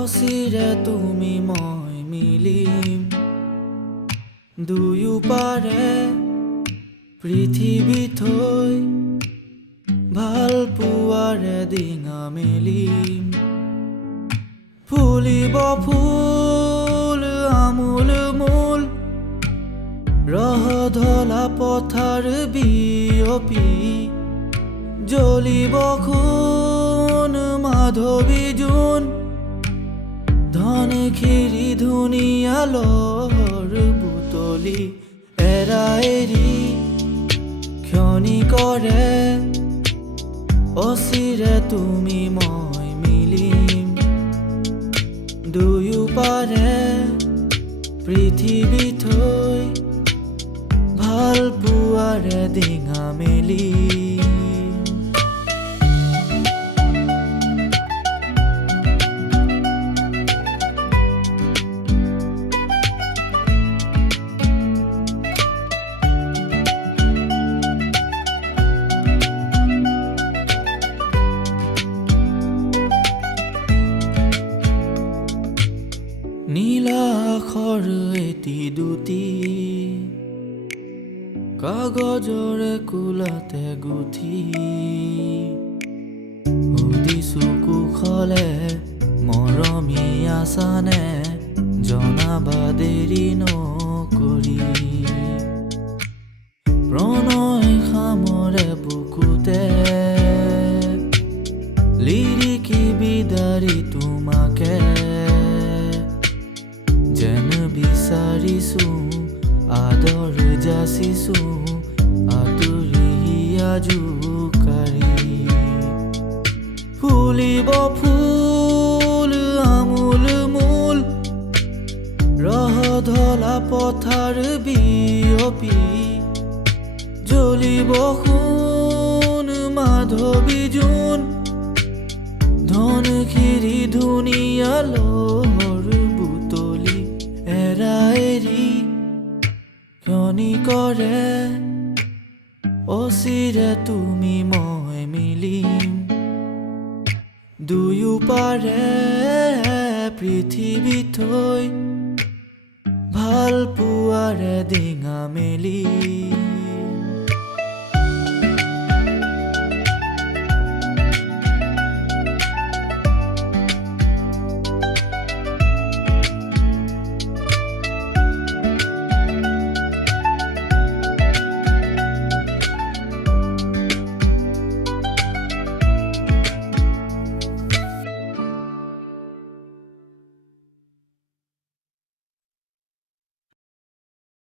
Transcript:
অচিৰে তুমি মই মিলিম দুয়ো পাৰে পৃথিৱী থৈ ভাল পোৱাৰে ডিঙা মেলিম ফুলিব ফুল আমোল মোল ৰহ ধলা পথাৰ বিয়পি জ্বলিব খুন মাধৱী জোন ধন খিৰি ধুনীয়া লৰ বুটলি এৰা এৰি ক্ষণি কৰে অচিৰে তুমি মই মিলিম দুয়ো পাৰে পৃথিৱী থৈ ভাল পোৱাৰে ডিঙা মেলিম নীলা আখৰ এটি দুটি কাগজৰে কোলাতে গুঠি সুধিছো কুশলে মৰমী আছানে জনাবা দেৰি নকৰি প্ৰণয় খামৰে বুকুতে লিৰিকি বিদাৰি তোমাকে যেন বিচাৰিছো আদৰ যাচিছো আঁতৰি জোকাৰি ফুলিব ফুল আমোল মোল ৰহ ধলা পথাৰ বিয়পি জ্বলিব খুন মাধৱী জোন ধন খিৰি ধুনীয়া লৰ বুটলি এৰা এৰি ক্ষণি কৰে অচিৰে তুমি মই মিলিম দুয়ো পাৰে পৃথিৱী থৈ ভাল পোৱাৰে ডিঙা মেলিম